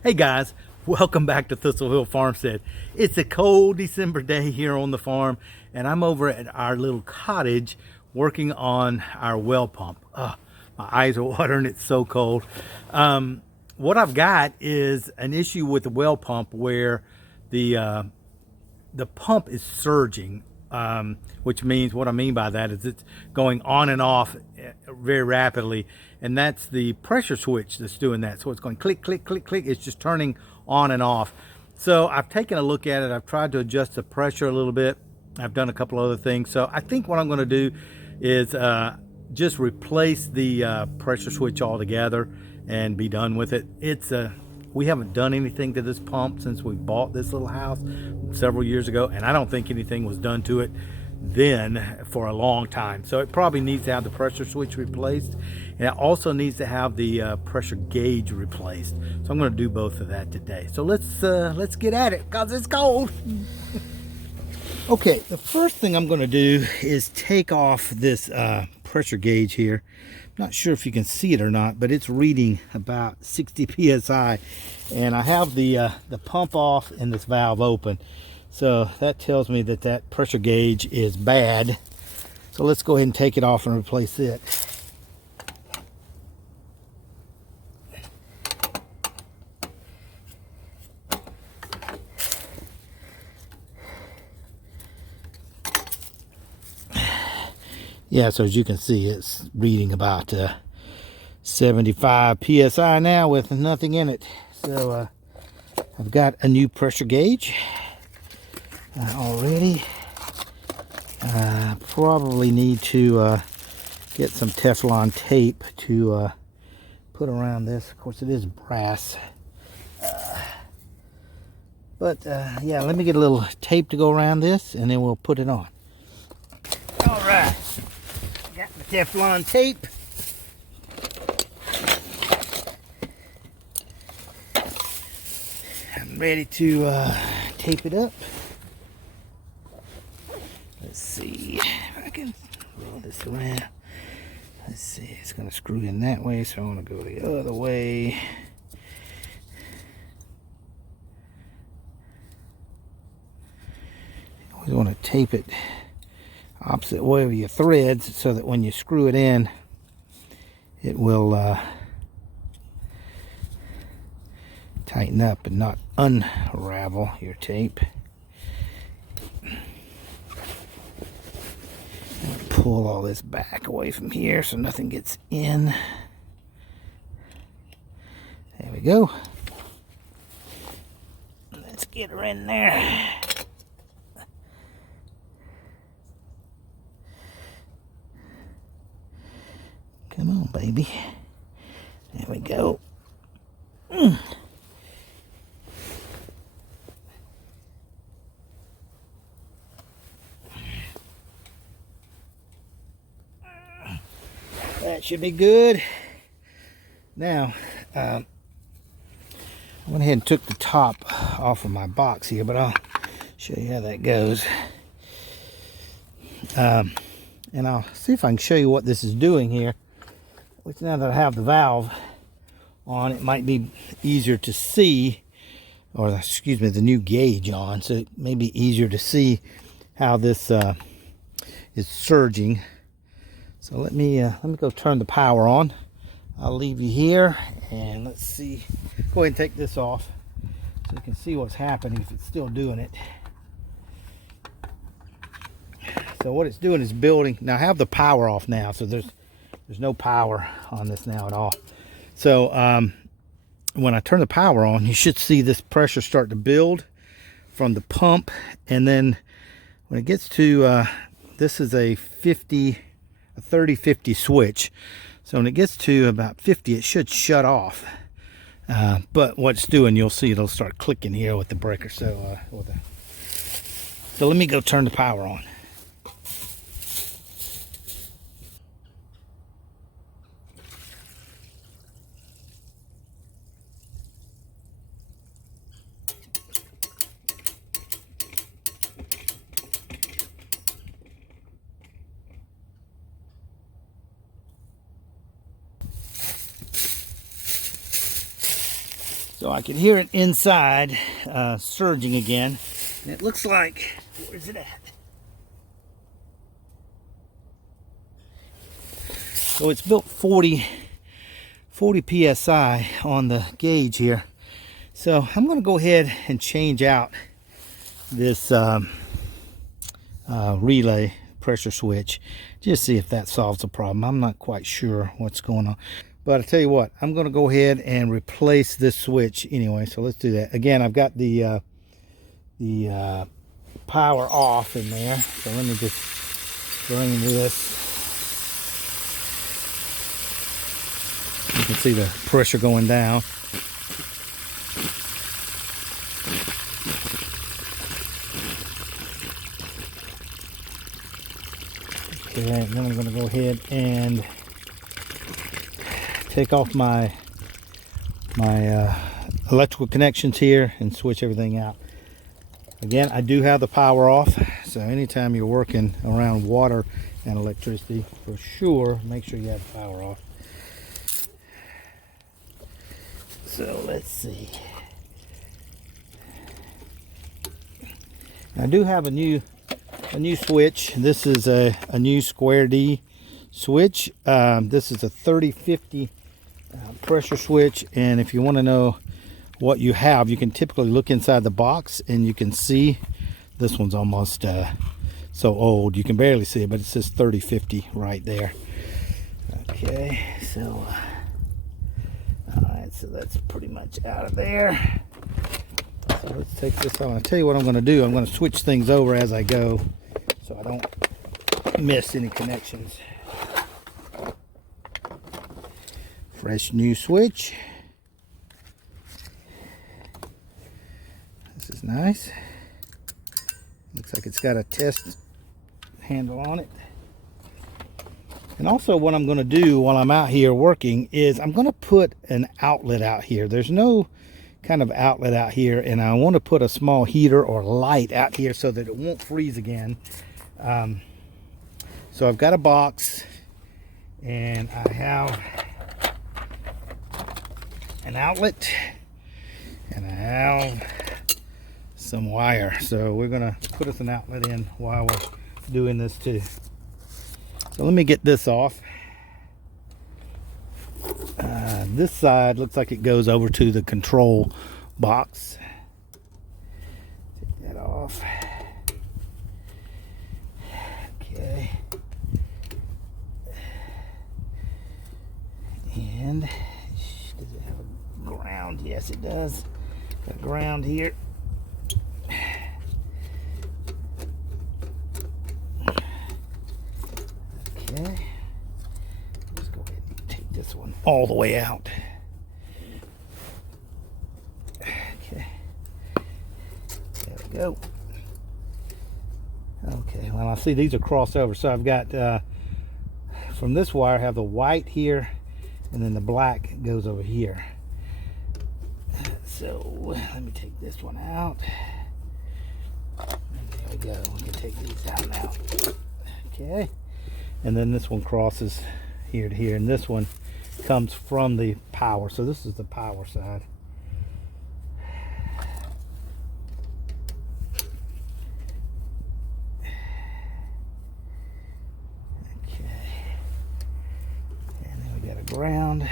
Hey guys, welcome back to Thistle Hill Farmstead. It's a cold December day here on the farm, and I'm over at our little cottage working on our well pump. My eyes are watering, it's so cold. What I've got is an issue with the well pump where the pump is surging, which means what I mean by that is it's going on and off very rapidly, and that's the pressure switch that's doing that. So it's going click, click, click, click. It's just turning on and off. So I've taken a look at it. I've tried to adjust the pressure a little bit. I've done a couple other things. So I think what I'm going to do is just replace the pressure switch altogether and be done with it. We haven't done anything to this pump since we bought this little house several years ago, and I don't think anything was done to it then for a long time. So it probably needs to have the pressure switch replaced, and it also needs to have the pressure gauge replaced. So I'm going to do both of that today. So let's get at it because it's cold. Okay, the first thing I'm going to do is take off this pressure gauge here. Not sure if you can see it or not, but it's reading about 60 psi, and I have the pump off and this valve open, so that tells me that that pressure gauge is bad. So let's go ahead and take it off and replace it. Yeah, so as you can see, it's reading about 75 psi now with nothing in it. So I've got a new pressure gauge already. Probably need to get some Teflon tape to put around this. Of course, it is brass. But yeah, let me get a little tape to go around this, and then we'll put it on. All right. Got my Teflon tape. I'm ready to tape it up. Let's see if I can roll this around. Let's see, it's going to screw in that way, so I'm going to go the other way. You always want to tape it opposite way of your threads so that when you screw it in, it will tighten up and not unravel your tape. Pull all this back away from here so nothing gets in. There we go. Let's get her in there. Come on, baby. There we go. That should be good. Now, I went ahead and took the top off of my box here, but I'll show you how that goes. And I'll see if I can show you what this is doing here. Which, now that I have the valve on, it might be easier to see, or excuse me, the new gauge on, so it may be easier to see how this is surging. So let me go turn the power on. I'll leave you here, and let's see. Go ahead and take this off so you can see what's happening if it's still doing it. So what it's doing is building. Now I have the power off now, so there's no power on this now at all. So when I turn the power on, you should see this pressure start to build from the pump, and then when it gets to this is a 30-50 switch. So when it gets to about 50, it should shut off. But what it's doing, you'll see it'll start clicking here with the breaker. So let me go turn the power on. So I can hear it inside surging again. And it looks like, where's it at? So it's built 40 PSI on the gauge here. So I'm going to go ahead and change out this relay pressure switch, just see if that solves the problem. I'm not quite sure what's going on, but I tell you what, I'm going to go ahead and replace this switch anyway. So let's do that. Again, I've got the power off in there, so let me just bring this. You can see the pressure going down. Okay, and then I'm going to go ahead and take off my electrical connections here and switch everything out. Again, I do have the power off, so anytime you're working around water and electricity, for sure, make sure you have the power off. So let's see. I do have a new switch. This is a new square D switch. This is a 3050 pressure switch, and if you want to know what you have, you can typically look inside the box and you can see this one's almost so old you can barely see it, but it says 3050 right there. Okay, so alright, so that's pretty much out of there. So let's take this on. I'll tell you what I'm going to do. I'm going to switch things over as I go so I don't miss any connections. Fresh new switch. This is nice. Looks like it's got a test handle on it. And also what I'm going to do while I'm out here working is I'm going to put an outlet out here. There's no kind of outlet out here, and I want to put a small heater or light out here so that it won't freeze again. So I've got a box and I have an outlet and I have some wire, so we're gonna put us an outlet in while we're doing this too. So let me get this off. This side looks like it goes over to the control box. Take that off. Okay. And does it have a ground? Yes, it does. Got a ground here. Okay. Let's go ahead and take this one all the way out. Okay. There we go. Okay, well, I see these are crossed over. So I've got, from this wire, I have the white here, and then the black goes over here. So let me take this one out. There we go. We can take these out now. Okay. And then this one crosses here to here, and this one comes from the power. So this is the power side. Okay. And then we got a ground.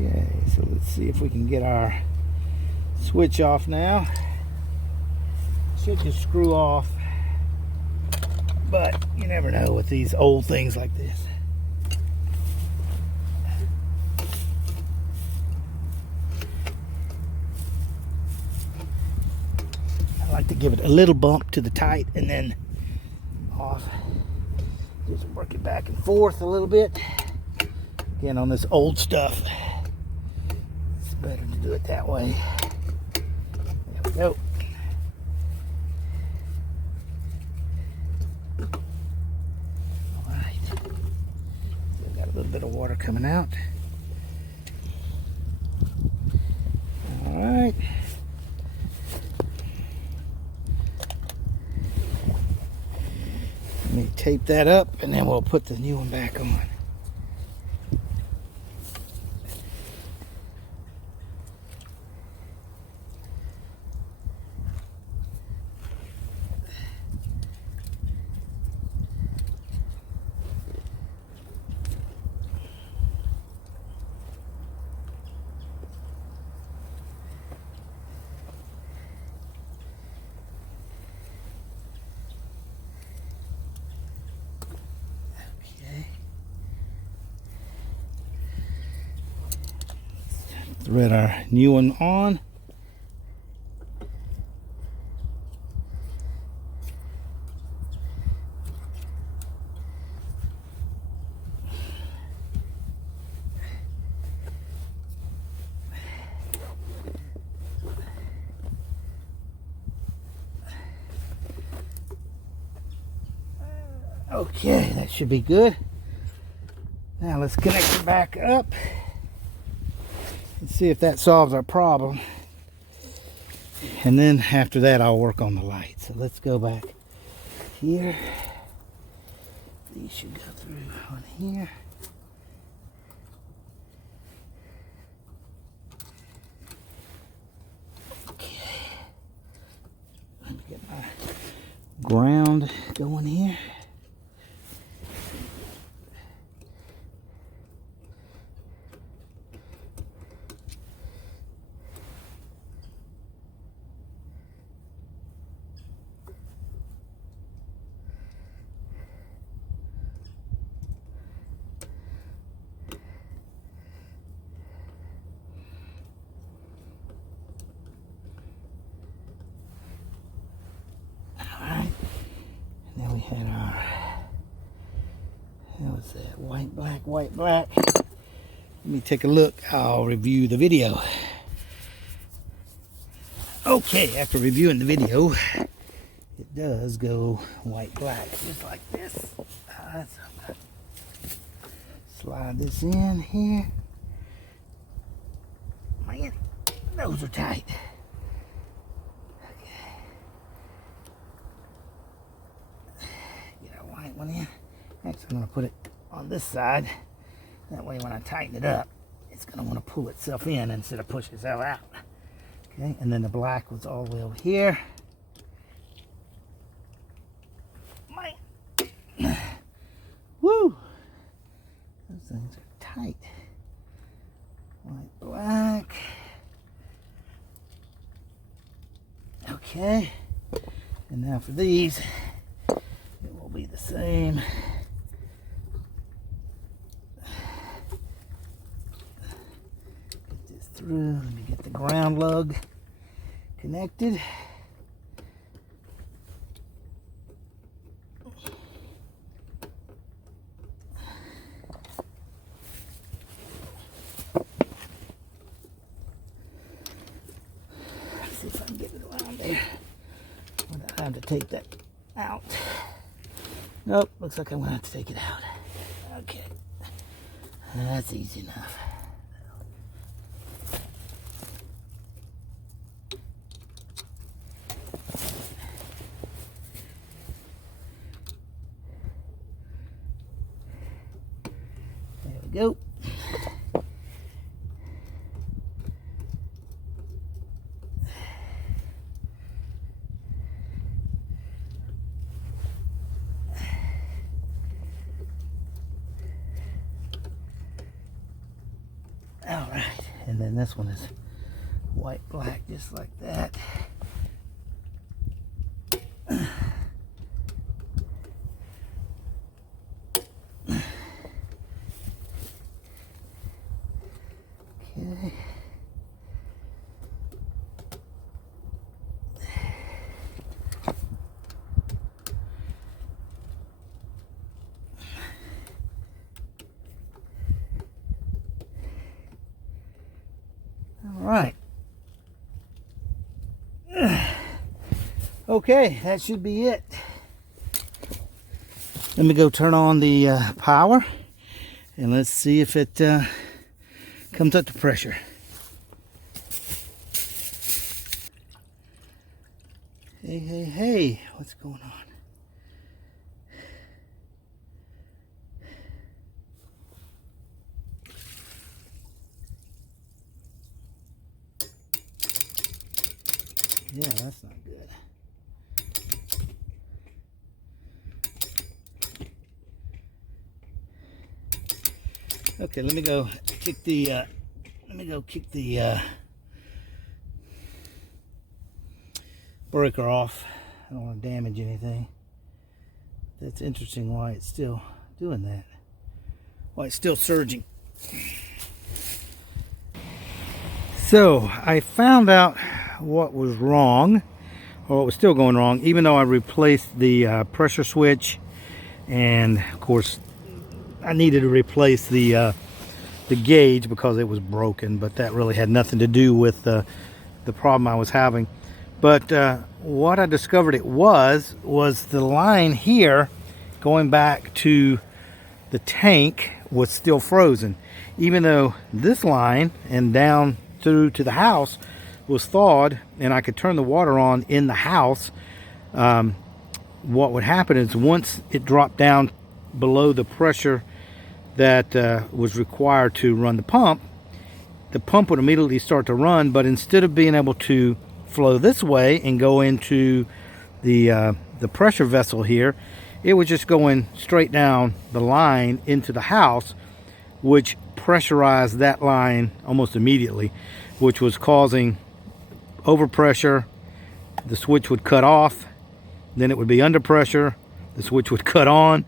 Okay, so let's see if we can get our switch off now. Should just screw off, but you never know with these old things like this. I like to give it a little bump to the tight and then off. Just work it back and forth a little bit. Again, on this old stuff, it's better to do it that way. There we go. coming out. All right. Let me tape that up and then we'll put the new one back on. Thread our new one on. Okay, that should be good. Now let's connect it back up and see if that solves our problem. And then after that, I'll work on the light. So let's go back here. These should go through on here. Okay. Let me get my ground going here. Now we had our, how was that, white, black, white, black. Let me take a look. I'll review the video. Okay, after reviewing the video, it does go white, black, just like this. So I'm gonna slide this in here. Man, those are tight. One in. Next, I'm going to put it on this side. That way, when I tighten it up, it's going to want to pull itself in instead of push itself out. Okay, and then the black was all the way over here. Man. Woo! Those things are tight. White, black. Okay. And now for these. It will be the same. Get this through. Let me get the ground lug connected. Let's see if I can get it around there without having to take that out. Nope, looks like I'm going to have to take it out. Okay. That's easy enough. There we go. All right, and then this one is white, black, just like that. Okay. Right. Okay, that should be it. Let me go turn on the power and let's see if it comes up to pressure. Hey, hey, hey, what's going on? Yeah, that's not good. Okay, let me go kick the breaker off. I don't want to damage anything. That's interesting why it's still doing that. Why it's still surging. So I found out what was wrong, or what was still going wrong, even though I replaced the pressure switch, and of course I needed to replace the gauge because it was broken, but that really had nothing to do with the problem I was having. But what I discovered it was the line here going back to the tank was still frozen, even though this line and down through to the house was thawed and I could turn the water on in the house. What would happen is once it dropped down below the pressure that was required to run the pump would immediately start to run, but instead of being able to flow this way and go into the pressure vessel here, it was just going straight down the line into the house, which pressurized that line almost immediately, which was causing overpressure. The switch would cut off, then it would be under pressure, the switch would cut on,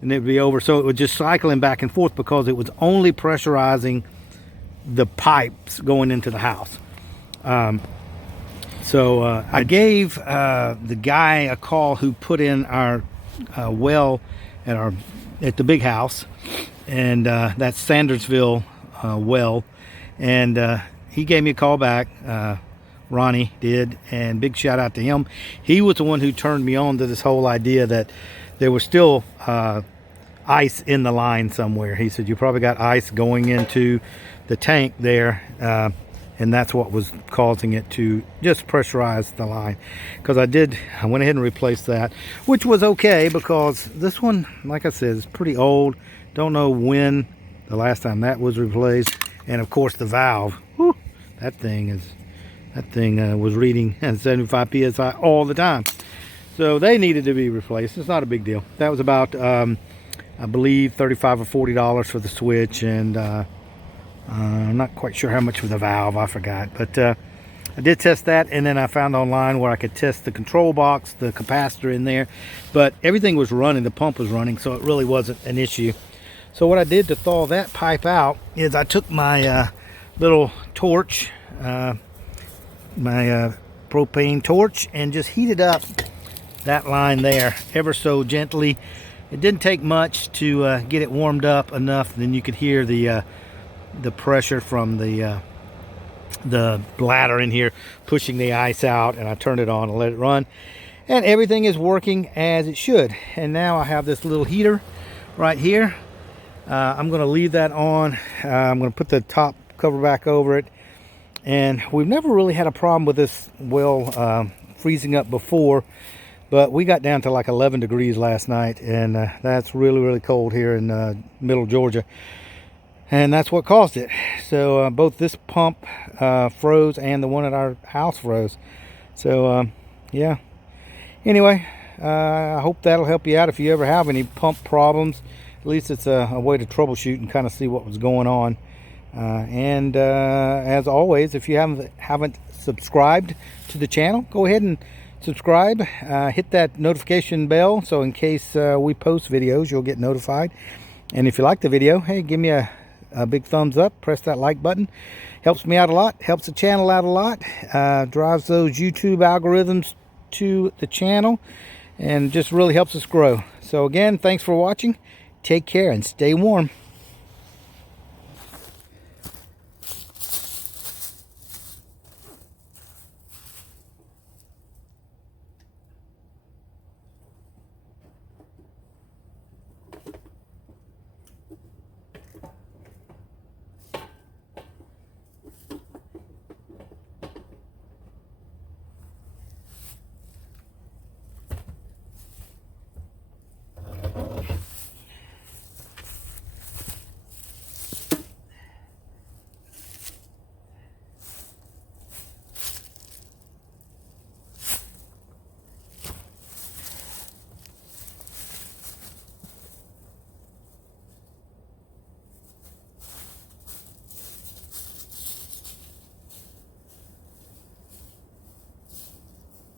and it would be over. So it was just cycling back and forth because it was only pressurizing the pipes going into the house. So I gave the guy a call who put in our well at the big house, and that's Sandersville well, and he gave me a call back. Ronnie did, and big shout out to him. He was the one who turned me on to this whole idea that there was still ice in the line somewhere. He said, you probably got ice going into the tank there, and that's what was causing it to just pressurize the line. Because I went ahead and replaced that, which was okay, because this one, like I said, is pretty old. Don't know when the last time that was replaced. And of course the valve, whew, that thing was reading 75 psi all the time. So they needed to be replaced. It's not a big deal. That was about I believe $35 or $40 for the switch, and I'm not quite sure how much for the valve, I forgot. But I did test that, and then I found online where I could test the control box, the capacitor in there. But everything was running, the pump was running, so it really wasn't an issue. So what I did to thaw that pipe out is I took my little torch, my propane torch, and just heated up that line there ever so gently. It didn't take much to get it warmed up enough. Then you could hear the pressure from the bladder in here pushing the ice out, and I turned it on and let it run, and everything is working as it should. And now I have this little heater right here. I'm going to leave that on. I'm going to put the top cover back over it, and we've never really had a problem with this well freezing up before, but we got down to like 11 degrees last night, and that's really cold here in middle Georgia. And that's what caused it. So both this pump froze and the one at our house froze. So yeah. Anyway, I hope that'll help you out if you ever have any pump problems. At least it's a way to troubleshoot and kind of see what was going on. And as always, if you haven't subscribed to the channel, go ahead and subscribe. Hit that notification bell so in case we post videos, you'll get notified. And if you like the video, hey, give me a big thumbs up. Press that like button. Helps me out a lot. Helps the channel out a lot. Drives those YouTube algorithms to the channel, and just really helps us grow. So again, thanks for watching. Take care and stay warm.